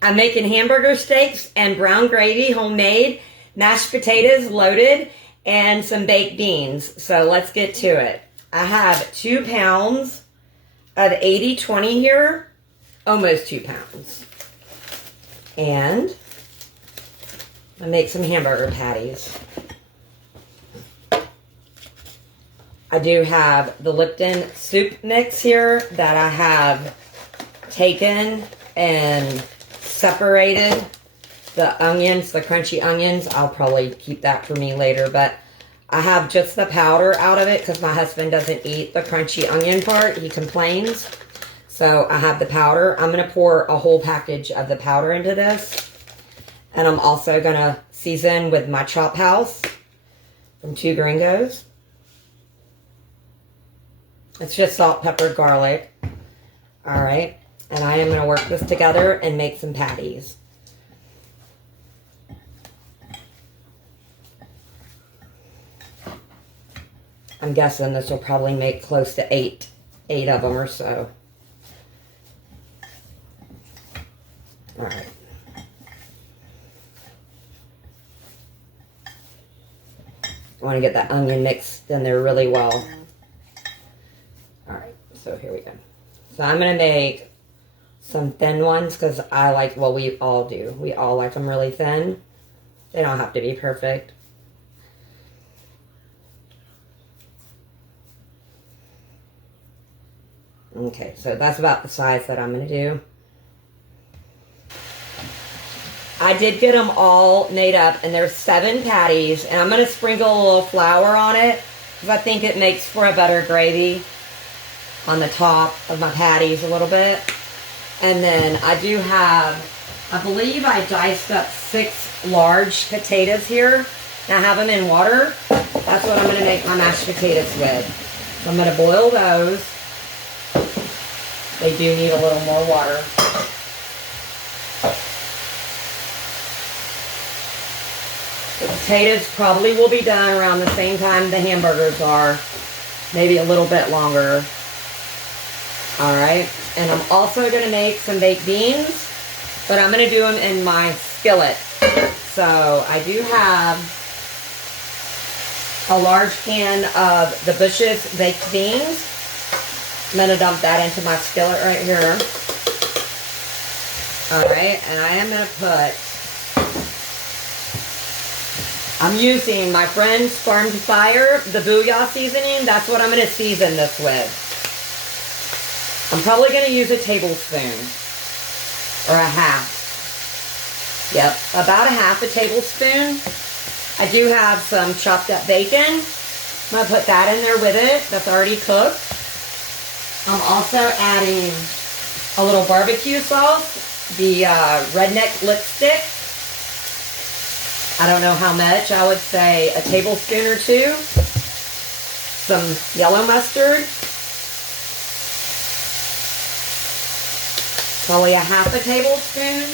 I'm making hamburger steaks and brown gravy, homemade, mashed potatoes loaded, and some baked beans. So let's get to it. I have 2 pounds of 80/20 here, almost 2 pounds. And I make some hamburger patties. I do have the Lipton soup mix here that I have taken and separated the onions, the crunchy onions. I'll probably keep that for me later, but I have just the powder out of it because my husband doesn't eat the crunchy onion part. He complains. So I have the powder. I'm going to pour a whole package of the powder into this. And I'm also going to season with my chop house from 2 Gringos. It's just salt, pepper, garlic. All right. And I am going to work this together and make some patties. I'm guessing this will probably make close to eight of them or so. All right. I want to get that onion mixed in there really well. All right, so here we go. So I'm going to make some thin ones because I like, well, we all do. We all like them really thin. They don't have to be perfect. Okay, so that's about the size that I'm going to do. I did get them all made up, and there's 7 patties, and I'm going to sprinkle a little flour on it because I think it makes for a better gravy on the top of my patties a little bit. And then I do have, I believe I diced up 6 large potatoes here, and I have them in water. That's what I'm going to make my mashed potatoes with. So I'm going to boil those. They do need a little more water. The potatoes probably will be done around the same time the hamburgers are. Maybe a little bit longer. Alright. And I'm also going to make some baked beans. But I'm going to do them in my skillet. So I do have a large can of the Bush's baked beans. I'm going to dump that into my skillet right here. Alright. And I am going to put... I'm using my friend's Farm to Fire, the Boux-yay seasoning. That's what I'm going to season this with. I'm probably going to use a tablespoon. Or a half. Yep, about a half a tablespoon. I do have some chopped up bacon. I'm going to put that in there with it. That's already cooked. I'm also adding a little barbecue sauce. The redneck lipstick. I don't know how much. I would say a tablespoon or 2. Some yellow mustard. Probably a half a tablespoon.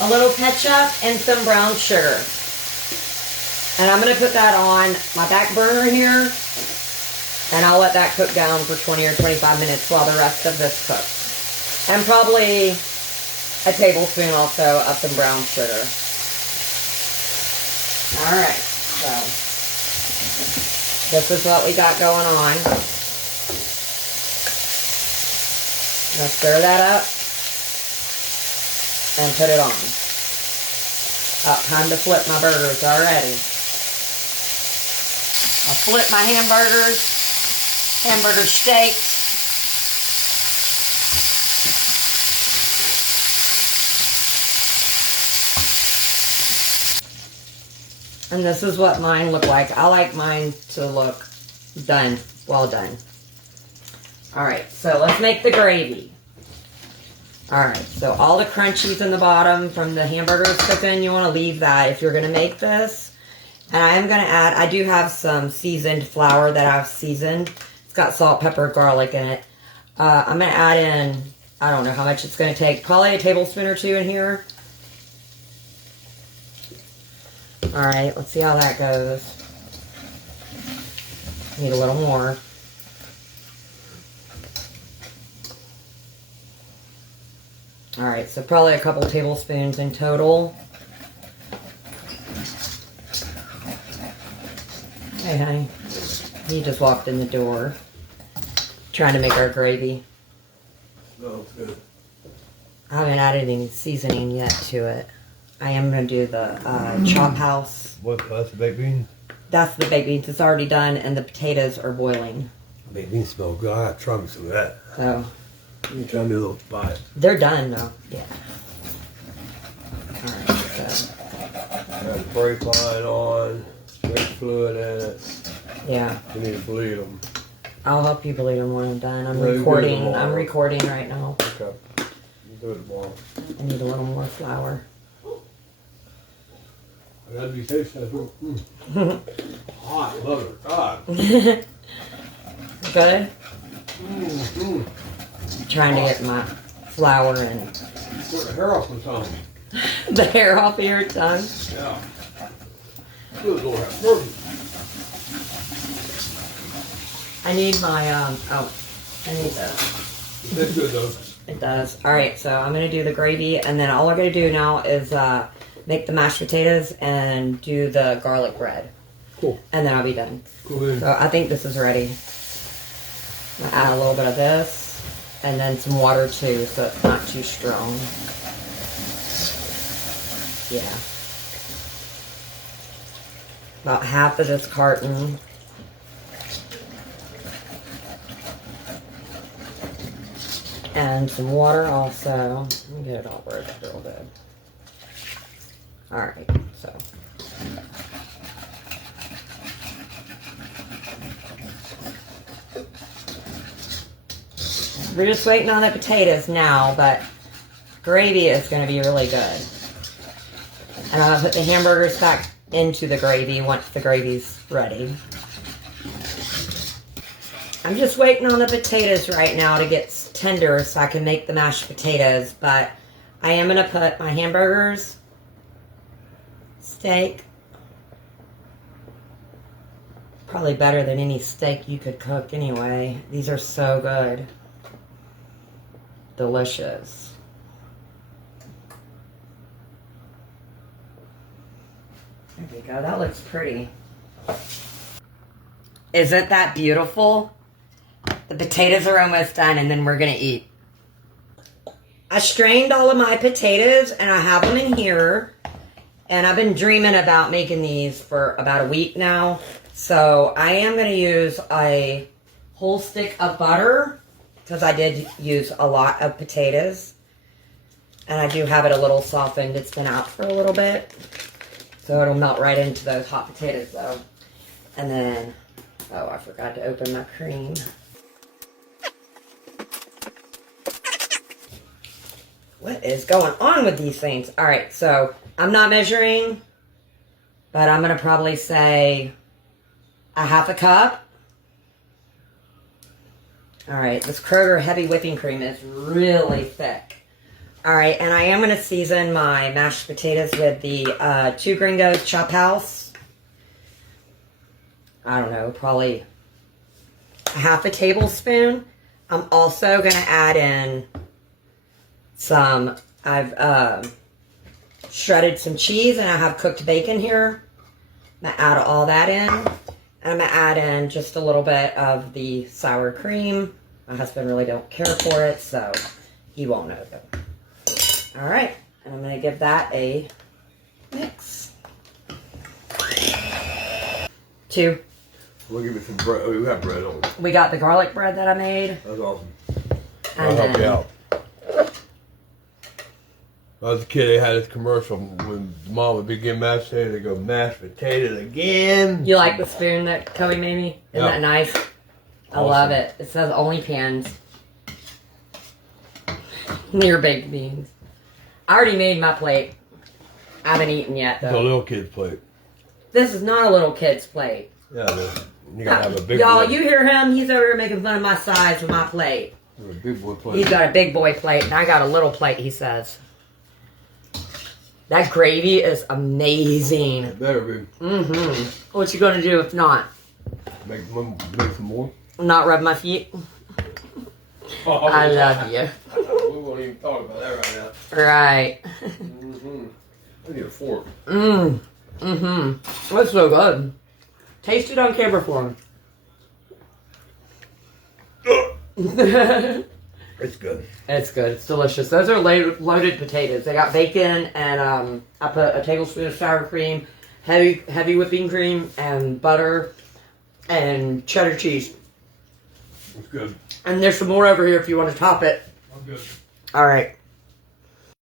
A little ketchup and some brown sugar. And I'm going to put that on my back burner here. And I'll let that cook down for 20 or 25 minutes while the rest of this cooks. And probably a tablespoon also of some brown sugar. Alright, so this is what we got going on. Now stir that up and put it on. Oh, time to flip my burgers already. I'll flip my hamburger steaks. And this is what mine look like. I like mine to look done, well done. Alright, so let's make the gravy. Alright, so all the crunchies in the bottom from the hamburgers cooking, you want to leave that if you're going to make this. And I am going to add, I do have some seasoned flour that I've seasoned. It's got salt, pepper, garlic in it. I'm going to add in, I don't know how much it's going to take, probably a tablespoon or 2 in here. Alright, let's see how that goes. Need a little more. Alright, so probably a couple tablespoons in total. Hey, honey. He just walked in the door. Trying to make our gravy. No, good. I haven't added any seasoning yet to it. I am going to do the chop house. What? That's the baked beans? That's the baked beans. It's already done, and the potatoes are boiling. Baked beans smell good. I have to try me some of that. So, You try me a little bite. they're done, though. Yeah. Alright, so. Got the brake line on. Brake fluid in it. Yeah. You need to bleed them. I'll help you bleed them when I'm done. I'm Really good recording. tomorrow. I'm recording right now. Okay. You do it tomorrow. I need a little more flour. I gotta be tasty. Hot, mother of God. Good? Mm-hmm. Trying to get my flour and Put the hair off my tongue. the hair off of your tongue. Yeah. Good Lord have mercy. I need my, I need the, That's good though. it does. Alright, so I'm going to do the gravy, and then all I'm going to do now is make the mashed potatoes and do the garlic bread. Cool. And then I'll be done. Cool. So I think this is ready. I'll add a little bit of this, and then some water too, so it's not too strong. Yeah. About half of this carton. And some water also. Let me get it all worked real good. Alright, so. We're just waiting on the potatoes now, but gravy is going to be really good. And I'll put the hamburgers back into the gravy once the gravy's ready. I'm just waiting on the potatoes right now to get tender so I can make the mashed potatoes, but I am going to put my hamburgers, steak, probably better than any steak you could cook anyway. These are so good. Delicious. There we go. That looks pretty. Isn't that beautiful? The potatoes are almost done, and then we're going to eat. I strained all of my potatoes, and I have them in here. And I've been dreaming about making these for about a week now. So I am going to use a whole stick of butter, because I did use a lot of potatoes. And I do have it a little softened. It's been out for a little bit. So it'll melt right into those hot potatoes, though. And then, oh, I forgot to open my cream. What is going on with these things? All right, so I'm not measuring, but I'm going to probably say a half a cup. All right, this Kroger heavy whipping cream is really thick. All right, and I am going to season my mashed potatoes with the 2 Gringos Chupacabra. I don't know, probably a half a tablespoon. I'm also going to add in some, I've shredded some cheese, and I have cooked bacon here. I'm going to add all that in. And I'm going to add in just a little bit of the sour cream. My husband really don't care for it, so he won't know though. All right, and I'm going to give that a mix. 2. We'll give you some bread. Oh, we got bread on it. We got the garlic bread that I made. That's awesome. And I'll help you then- out. When I was a kid, they had this commercial when mom would be getting mashed potatoes, they go, mashed potatoes again. You like the spoon that Cody made me? Isn't that nice? I love it. It says only pans. Near baked beans. I already made my plate. I haven't eaten yet, The though. little kid's plate. This is not a little kid's plate. Yeah, you gotta have a big Y'all, boy. you hear him? He's over here making fun of my size with my plate. A big boy plate. He's got a big boy plate, and I got a little plate, he says. That gravy is amazing. It better be. Mm-hmm. What you gonna do if not? Make some more. Not rub my feet? Oh, I love you. we won't even talk about that right now. Right. Mm-hmm. I need a fork. That's so good. Taste it on camera for him. It's good. It's good. It's delicious. Those are loaded potatoes. They got bacon and I put a tablespoon of sour cream, heavy whipping cream, and butter, and cheddar cheese. It's good. And there's some more over here if you want to top it. I'm good. All right.